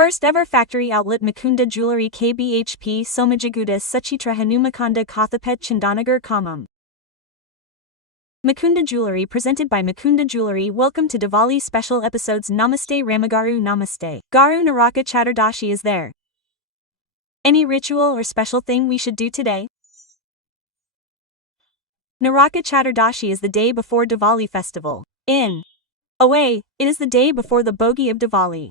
First ever factory outlet Mukunda Jewelry KBHP Somajaguda Suchitra Hanumakanda Kathapet Chandanagar Kamam. Mukunda Jewelry presented by Mukunda Jewelry. Welcome to Diwali special episodes. Namaste Ramagaru. Namaste. Garu Naraka Chaturdasi is there. Any ritual or special thing we should do today? Naraka Chaturdasi is the day before Diwali festival. In a way, it is the day before the bogi of Diwali.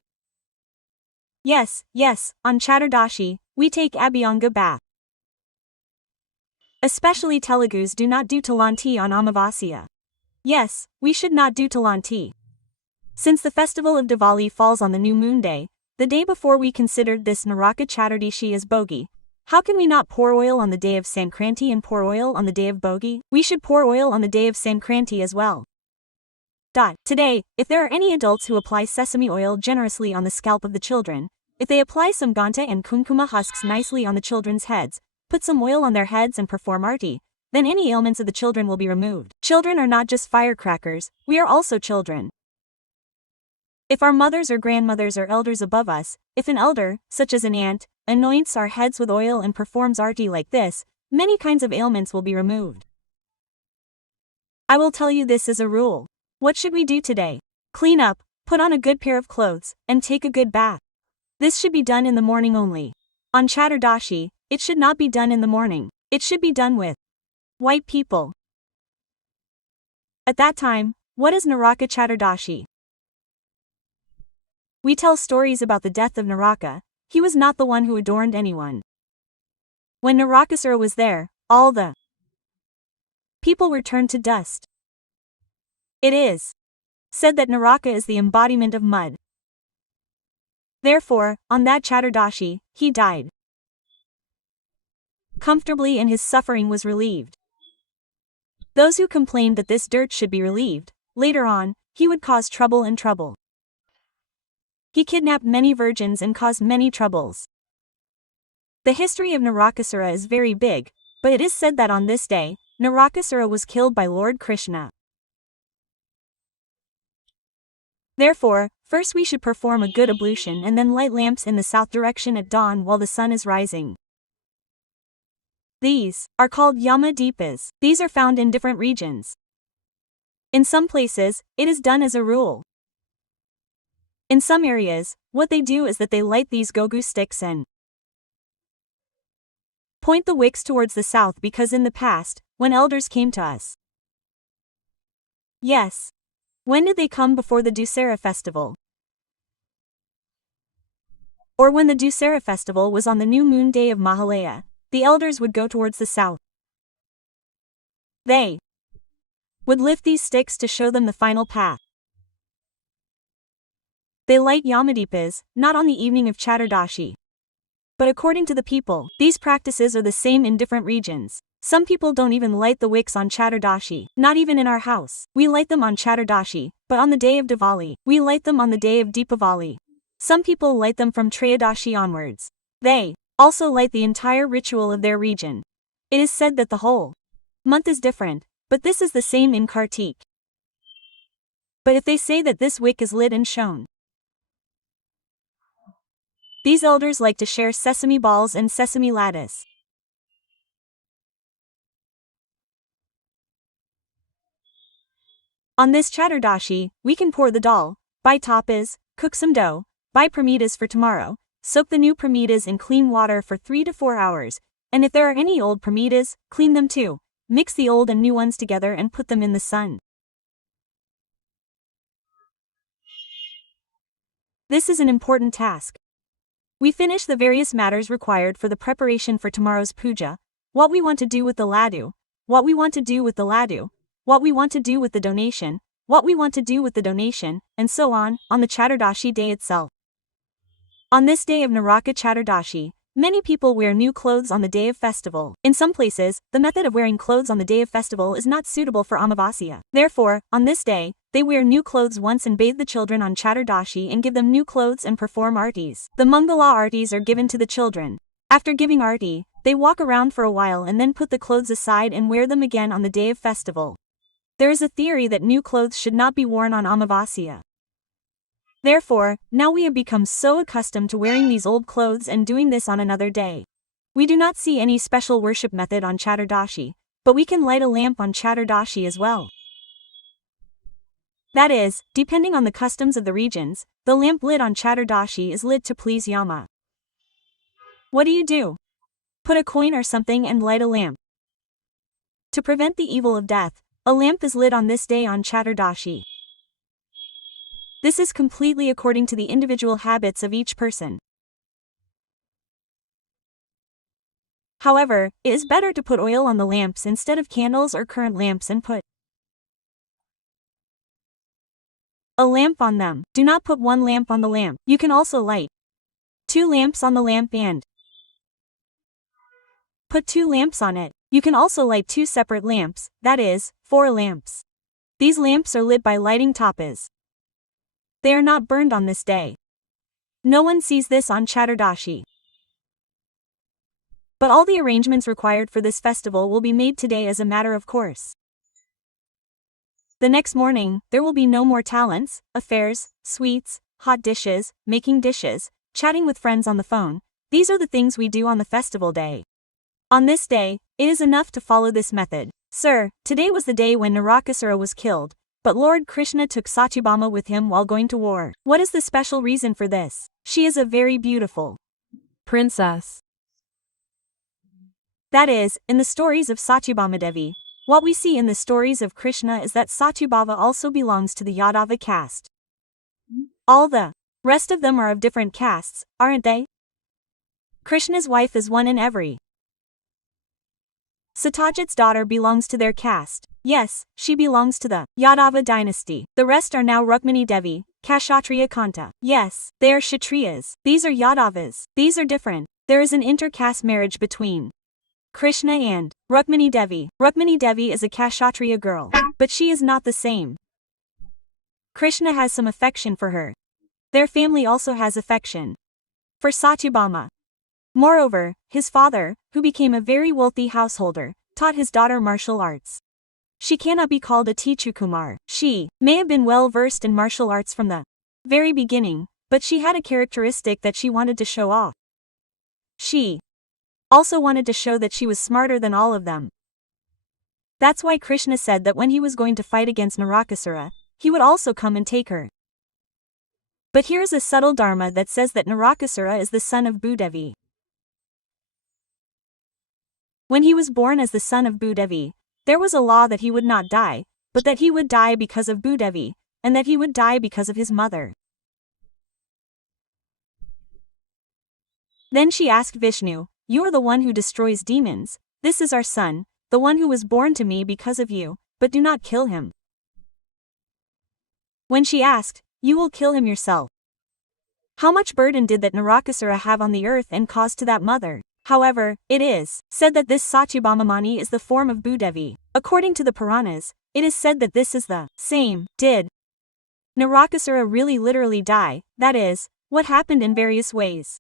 Yes, on Chaturdasi, we take Abhyanga bath. Especially Telugus do not do Talanti on Amavasya. Yes, we should not do Talanti. Since the festival of Diwali falls on the new moon day, the day before we considered this Naraka Chaturdasi as bogi, how can we not pour oil on the day of Sankranti and pour oil on the day of bogi? We should pour oil on the day of Sankranti as well. Today, if there are any adults who apply sesame oil generously on the scalp of the children, if they apply some ganta and kumkuma husks nicely on the children's heads, put some oil on their heads and perform arti, then any ailments of the children will be removed. Children are not just firecrackers, we are also children. If our mothers or grandmothers or elders above us, if an elder, such as an aunt, anoints our heads with oil and performs arti like this, many kinds of ailments will be removed. I will tell you this as a rule. What should we do today? Clean up, put on a good pair of clothes, and take a good bath. This should be done in the morning only. On Chaturdasi, it should not be done in the morning. It should be done with white people. At that time, what is Naraka Chaturdasi? We tell stories about the death of Naraka. He was not the one who adorned anyone. When Narakasura was there, all the people were turned to dust. It is said that Naraka is the embodiment of mud. Therefore, on that Chaturdasi, he died comfortably and his suffering was relieved. Those who complained that this dirt should be relieved, later on, he would cause trouble and trouble. He kidnapped many virgins and caused many troubles. The history of Narakasura is very big, but it is said that on this day, Narakasura was killed by Lord Krishna. Therefore, first we should perform a good ablution and then light lamps in the south direction at dawn while the sun is rising. These are called Yama Deepas. These are found in different regions. In some places, it is done as a rule. In some areas, what they do is that they light these gogu sticks and point the wicks towards the south because in the past, when elders came to us. Yes. When did they come before the Dussehra festival? Or when the Dussehra festival was on the new moon day of Mahalaya, the elders would go towards the south. They would lift these sticks to show them the final path. They light Yamadeepas, not on the evening of Chaturdasi. But according to the people, these practices are the same in different regions. Some people don't even light the wicks on Chaturdasi, not even in our house. We light them on Chaturdasi, but on the day of Diwali, we light them on the day of Deepavali. Some people light them from Trayodasi onwards. They also light the entire ritual of their region. It is said that the whole month is different, but this is the same in Kartik. But if they say that this wick is lit and shown, these elders like to share sesame balls and sesame lattice. On this Chaturdasi, we can pour the dal, buy tapas, cook some dough, buy pramidas for tomorrow, soak the new pramidas in clean water for 3 to 4 hours, and if there are any old pramidas, clean them too, mix the old and new ones together and put them in the sun. This is an important task. We finish the various matters required for the preparation for tomorrow's puja, what we want to do with the laddu, what we want to do with the laddu, what we want to do with the donation, what we want to do with the donation, and so on the Chaturdasi day itself. On this day of Naraka Chaturdasi, many people wear new clothes on the day of festival. In some places, the method of wearing clothes on the day of festival is not suitable for Amavasya. Therefore, on this day, they wear new clothes once and bathe the children on Chaturdasi and give them new clothes and perform artis. The Mangala artis are given to the children. After giving arti, they walk around for a while and then put the clothes aside and wear them again on the day of festival. There is a theory that new clothes should not be worn on Amavasya. Therefore, now we have become so accustomed to wearing these old clothes and doing this on another day. We do not see any special worship method on Chaturdasi, but we can light a lamp on Chaturdasi as well. That is, depending on the customs of the regions, the lamp lit on Chaturdasi is lit to please Yama. What do? Put a coin or something and light a lamp. To prevent the evil of death, a lamp is lit on this day on Chaturdasi. This is completely according to the individual habits of each person. However, it is better to put oil on the lamps instead of candles or current lamps and put a lamp on them. Do not put one lamp on the lamp. You can also light 2 lamps on the lamp and put 2 lamps on it. You can also light 2 separate lamps, that is, 4 lamps. These lamps are lit by lighting tapas. They are not burned on this day. No one sees this on Chaturdasi. But all the arrangements required for this festival will be made today as a matter of course. The next morning, there will be no more talents, affairs, sweets, hot dishes, making dishes, chatting with friends on the phone. These are the things we do on the festival day. On this day, it is enough to follow this method. Sir, today was the day when Narakasura was killed, but Lord Krishna took Satyabhama with him while going to war. What is the special reason for this? She is a very beautiful princess. That is, in the stories of Satyabhama Devi, what we see in the stories of Krishna is that Satyabhama also belongs to the Yadava caste. All the rest of them are of different castes, aren't they? Krishna's wife is one in every. Satyajit's daughter belongs to their caste. Yes, she belongs to the Yadava dynasty. The rest are now Rukmini Devi, Kshatriya Kanta. Yes, they are Kshatriyas. These are Yadavas. These are different. There is an inter-caste marriage between Krishna and Rukmini Devi. Rukmini Devi is a Kshatriya girl, but she is not the same. Krishna has some affection for her. Their family also has affection for Satyabhama. Moreover, his father, who became a very wealthy householder, taught his daughter martial arts. She cannot be called a Tichukumar. She may have been well versed in martial arts from the very beginning, but she had a characteristic that she wanted to show off. She also wanted to show that she was smarter than all of them. That's why Krishna said that when he was going to fight against Narakasura, he would also come and take her. But here is a subtle dharma that says that Narakasura is the son of Bhudevi. When he was born as the son of Bhudevi, there was a law that he would not die, but that he would die because of Bhudevi, and that he would die because of his mother. Then she asked Vishnu, "You are the one who destroys demons. This is our son, the one who was born to me because of you, but do not kill him." When she asked, "You will kill him yourself." How much burden did that Narakasura have on the earth and cause to that mother? However, it is said that this Satyabhamamani is the form of Bhudevi. According to the Puranas, it is said that this is the same. Did Narakasura really literally die? That is, what happened in various ways.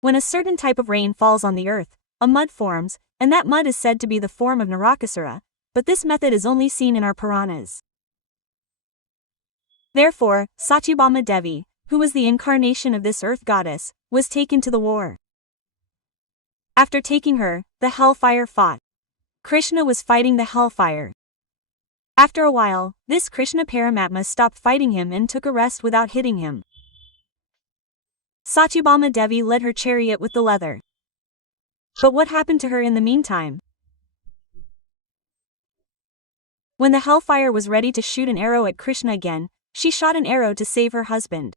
When a certain type of rain falls on the earth, a mud forms, and that mud is said to be the form of Narakasura, but this method is only seen in our Puranas. Therefore, Satyabhama Devi, who was the incarnation of this earth goddess, was taken to the war. After taking her, the hellfire fought. Krishna was fighting the hellfire. After a while, this Krishna Paramatma stopped fighting him and took a rest without hitting him. Satyabhama Devi led her chariot with the leather. But what happened to her in the meantime? When the hellfire was ready to shoot an arrow at Krishna again, she shot an arrow to save her husband.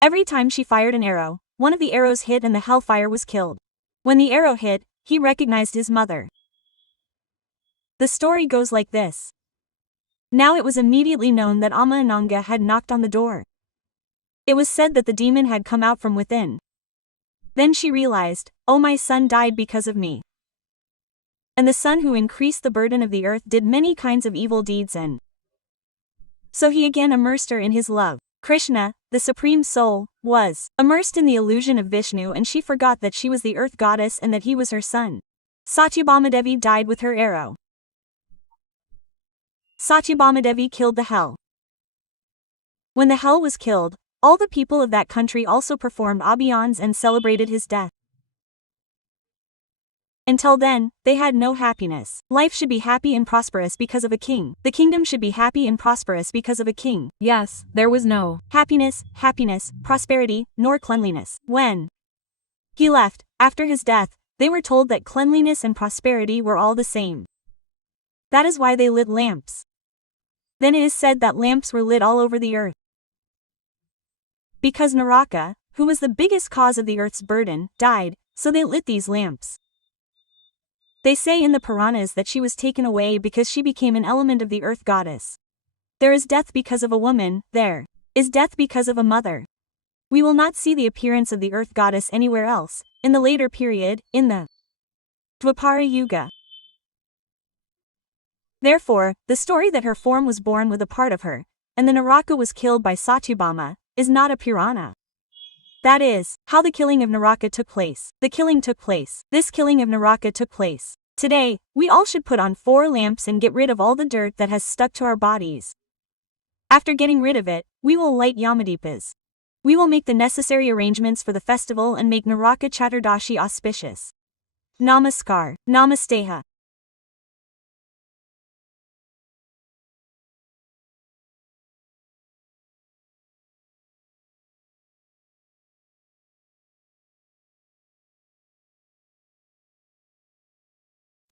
Every time she fired an arrow, one of the arrows hit and the hellfire was killed. When the arrow hit, he recognized his mother. The story goes like this. Now it was immediately known that Amma Ananga had knocked on the door. It was said that the demon had come out from within. Then she realized, "Oh, my son died because of me." And the son who increased the burden of the earth did many kinds of evil deeds, and so he again immersed her in his love. Krishna, the Supreme Soul, was immersed in the illusion of Vishnu, and she forgot that she was the earth goddess and that he was her son. Satyabhama Devi died with her arrow. Satyabhama Devi killed the hell When the hell was killed, all the people of that country also performed abhyans and celebrated his death. Until then, they had no happiness. Life should be happy and prosperous because of a king. The kingdom should be happy and prosperous because of a king. Yes, there was no happiness, prosperity, nor cleanliness. When he left, after his death, they were told that cleanliness and prosperity were all the same. That is why they lit lamps. Then it is said that lamps were lit all over the earth. Because Naraka, who was the biggest cause of the earth's burden, died, so they lit these lamps. They say in the Puranas that she was taken away because she became an element of the earth goddess. There is death because of a woman, there is death because of a mother. We will not see the appearance of the earth goddess anywhere else, in the later period, in the Dwapara Yuga. Therefore, the story that her form was born with a part of her, and the Naraka was killed by Satyabhama, is not a Purana. That is, how the killing of Naraka took place. The killing took place. This killing of Naraka took place. Today, we all should put on 4 lamps and get rid of all the dirt that has stuck to our bodies. After getting rid of it, we will light Yamadipas. We will make the necessary arrangements for the festival and make Naraka Chaturdasi auspicious. Namaskar. Namasteha.